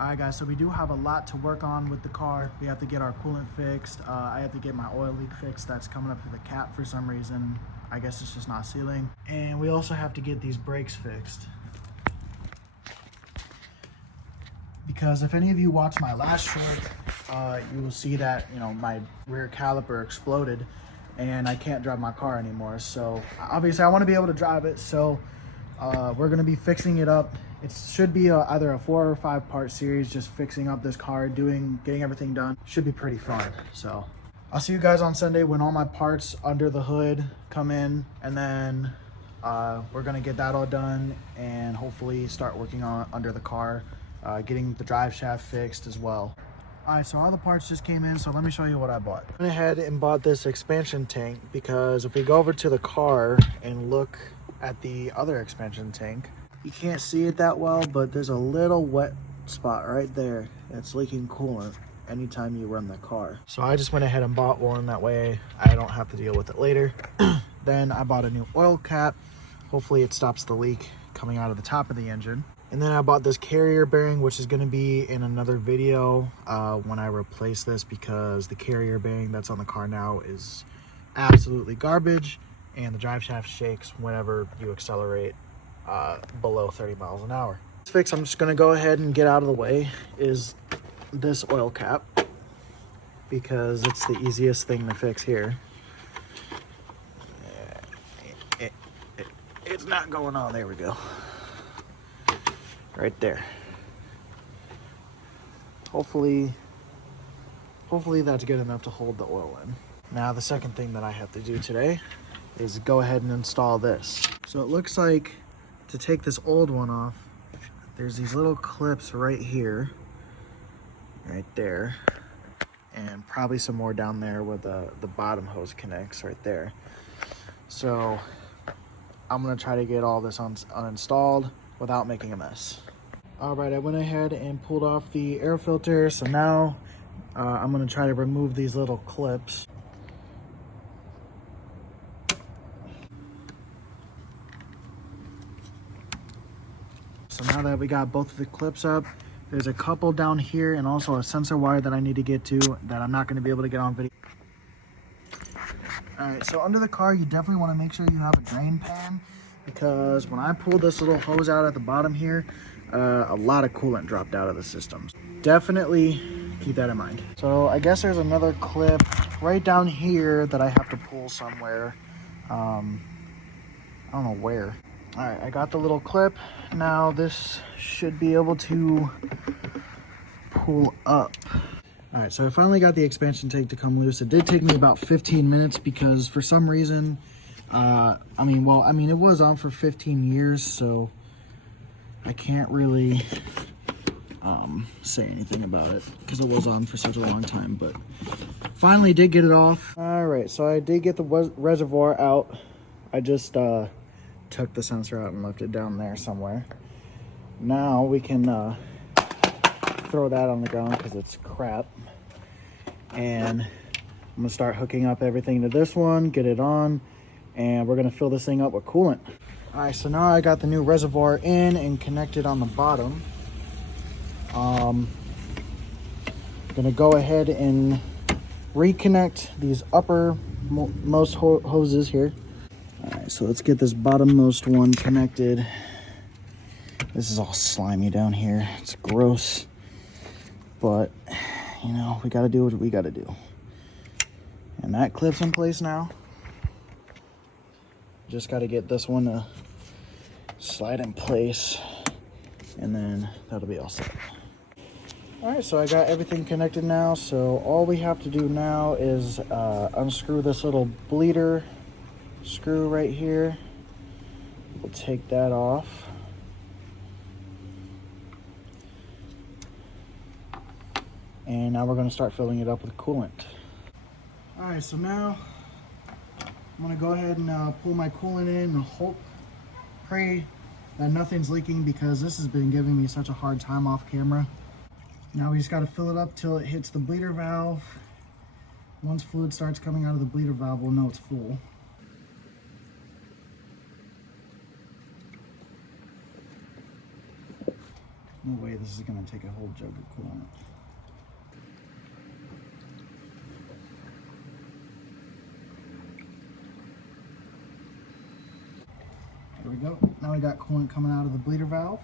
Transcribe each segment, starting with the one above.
Alright guys, so we do have a lot to work on with the car. We have to get our coolant fixed. I have to get my oil leak fixed that's coming up through the cap for some reason. I guess it's just not sealing. And we also have to get these brakes fixed. Because if any of you watch my last trip, you will see that, you know, my rear caliper exploded and I can't drive my car anymore. So obviously I want to be able to drive it. So we're going to be fixing it up. It should be either a 4 or 5 part series, just fixing up this car, getting everything done. Should be pretty fun. So I'll see you guys on Sunday when all my parts under the hood come in, and then we're gonna get that all done and hopefully start working on under the car, getting the drive shaft fixed as well. All right, so all the parts just came in, so let me show you what I bought. I went ahead and bought this expansion tank because if we go over to the car and look at the other expansion tank, you can't see it that well, but there's a little wet spot right there that's leaking coolant anytime you run the car. So I just went ahead and bought one, that way I don't have to deal with it later. Then I bought a new oil cap. Hopefully it stops the leak coming out of the top of the engine. And then I bought this carrier bearing, which is going to be in another video when I replace this, because the carrier bearing that's on the car now is absolutely garbage and the drive shaft shakes whenever you accelerate below 30 miles an hour. This fix I'm just going to go ahead and get out of the way is this oil cap, because it's the easiest thing to fix here. It's not going on. There we go. Right there. Hopefully that's good enough to hold the oil in. Now the second thing that I have to do today is go ahead and install this. So it looks like to take this old one off, there's these little clips right here, right there, and probably some more down there where the bottom hose connects right there. So I'm gonna try to get all this uninstalled without making a mess. All right, I went ahead and pulled off the air filter, so now I'm gonna try to remove these little clips. So now that we got both of the clips up, there's a couple down here and also a sensor wire that I need to get to that I'm not going to be able to get on video. All right, so under the car, you definitely want to make sure you have a drain pan, because when I pulled this little hose out at the bottom here, a lot of coolant dropped out of the system. Definitely keep that in mind. So I guess there's another clip right down here that I have to pull somewhere. I don't know where. All right, I got the little clip. Now this should be able to pull up. All right, so I finally got the expansion tank to come loose. It did take me about 15 minutes because for some reason, it was on for 15 years, so I can't really say anything about it because it was on for such a long time, but finally did get it off. All right, so I did get the reservoir out. I just took the sensor out and left it down there somewhere. Now we can throw that on the ground because it's crap. And I'm gonna start hooking up everything to this one, get it on, and we're gonna fill this thing up with coolant. All right, so now I got the new reservoir in and connected on the bottom. Gonna go ahead and reconnect these uppermost hoses here. All right, so let's get this bottommost one connected. This is all slimy down here. It's gross, but you know, we gotta do what we gotta do. And that clip's in place now. Just gotta get this one to slide in place, and then that'll be all set. All right, so I got everything connected now. So all we have to do now is unscrew this little bleeder screw right here. We'll take that off. And now we're going to start filling it up with coolant. All right, so now I'm going to go ahead and pull my coolant in and pray that nothing's leaking, because this has been giving me such a hard time off camera. Now we just got to fill it up till it hits the bleeder valve. Once fluid starts coming out of the bleeder valve, we'll know it's full. No way this is gonna take a whole jug of coolant. There we go. Now we got coolant coming out of the bleeder valve.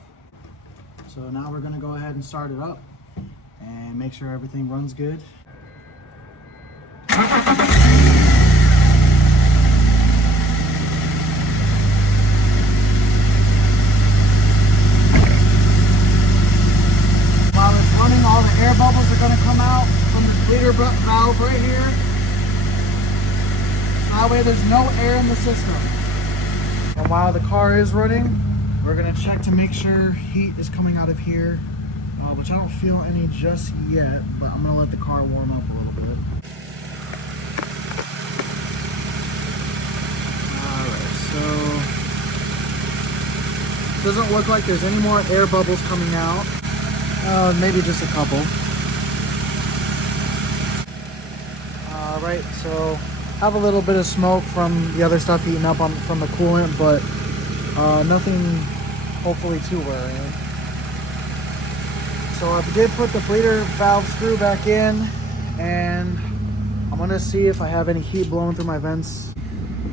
So now we're gonna go ahead and start it up and make sure everything runs good. While it's running, all the air bubbles are gonna come out from this bleeder valve right here. So that way there's no air in the system. And while the car is running, we're gonna check to make sure heat is coming out of here, which I don't feel any just yet, but I'm gonna let the car warm up a little bit. Alright, so doesn't look like there's any more air bubbles coming out. Maybe just a couple. Alright, so have a little bit of smoke from the other stuff heating up from the coolant, but nothing hopefully too worrying. So I did put the bleeder valve screw back in, and I'm gonna see if I have any heat blowing through my vents.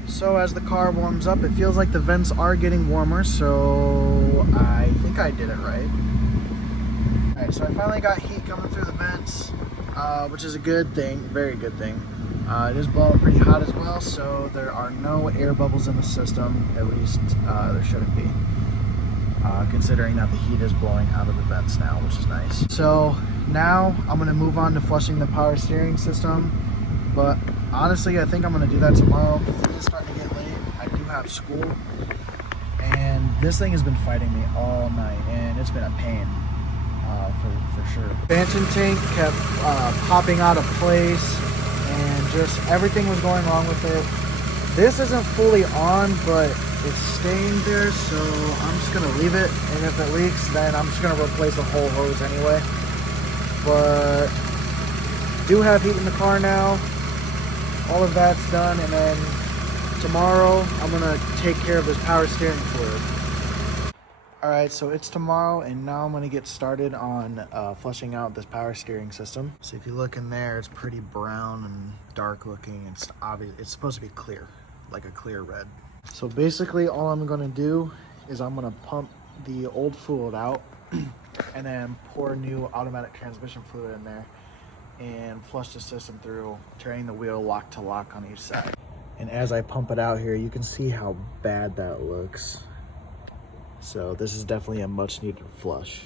So as the car warms up, it feels like the vents are getting warmer, so I think I did it right. Alright, so I finally got heat coming through the vents, which is a good thing, very good thing. It is blowing pretty hot as well, so there are no air bubbles in the system, at least there shouldn't be. Considering that the heat is blowing out of the vents now, which is nice. So now I'm gonna move on to flushing the power steering system, but honestly I think I'm gonna do that tomorrow because it is starting to get late. I do have school, and this thing has been fighting me all night, and it's been a pain for sure. Expansion tank kept popping out of place, and just everything was going wrong with it. This isn't fully on, but it's staying there, so I'm just gonna leave it, and if it leaks, then I'm just gonna replace the whole hose anyway. But do have heat in the car now. All of that's done, and then tomorrow I'm gonna take care of this power steering fluid. All right, so it's tomorrow, and now I'm gonna get started on flushing out this power steering system. So if you look in there, it's pretty brown and dark looking. It's obvious, it's supposed to be clear, like a clear red. So basically all I'm gonna do is I'm gonna pump the old fluid out and then pour new automatic transmission fluid in there and flush the system through, turning the wheel lock to lock on each side. And as I pump it out here, you can see how bad that looks. So this is definitely a much needed flush.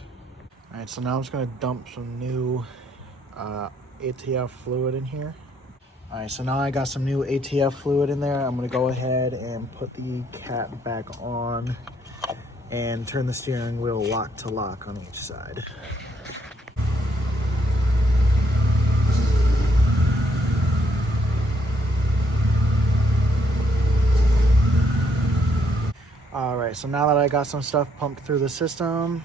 All right, so now I'm just gonna dump some new ATF fluid in here. All right, so now I got some new ATF fluid in there. I'm gonna go ahead and put the cap back on and turn the steering wheel lock to lock on each side. All right, so now that I got some stuff pumped through the system,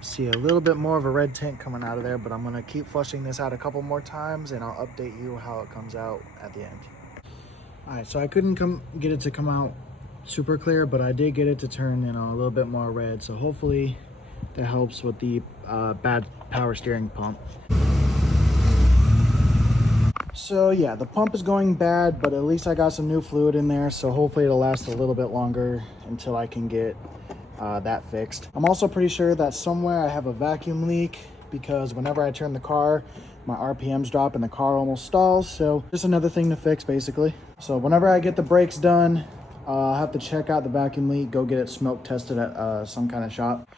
see a little bit more of a red tint coming out of there, but I'm gonna keep flushing this out a couple more times, and I'll update you how it comes out at the end. All right, so I couldn't get it to come out super clear, but I did get it to turn, a little bit more red. So hopefully that helps with the bad power steering pump. So yeah, the pump is going bad, but at least I got some new fluid in there, so hopefully it'll last a little bit longer until I can get that fixed. I'm also pretty sure that somewhere I have a vacuum leak, because whenever I turn the car, my RPMs drop and the car almost stalls. So just another thing to fix basically. So whenever I get the brakes done, I'll have to check out the vacuum leak, go get it smoke tested at some kind of shop.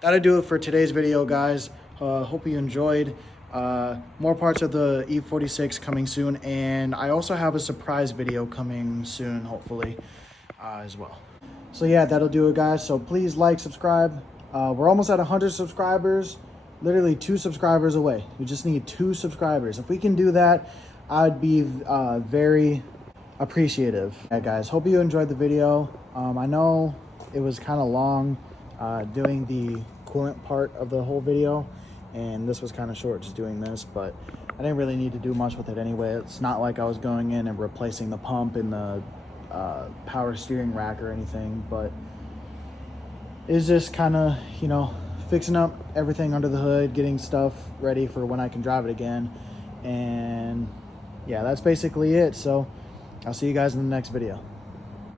That'll do it for today's video, guys. Hope you enjoyed. More parts of the E46 coming soon, and I also have a surprise video coming soon, hopefully, as well. So yeah, that'll do it, guys. So please like, subscribe. We're almost at 100 subscribers, literally 2 subscribers away. We just need 2 subscribers. If we can do that, I'd be very appreciative. Yeah, guys, hope you enjoyed the video. I know it was kind of long doing the coolant part of the whole video, and this was kind of short just doing this, but I didn't really need to do much with it anyway. It's not like I was going in and replacing the pump in the power steering rack or anything, but is just kind of, you know, fixing up everything under the hood, getting stuff ready for when I can drive it again. And yeah, that's basically it. So I'll see you guys in the next video.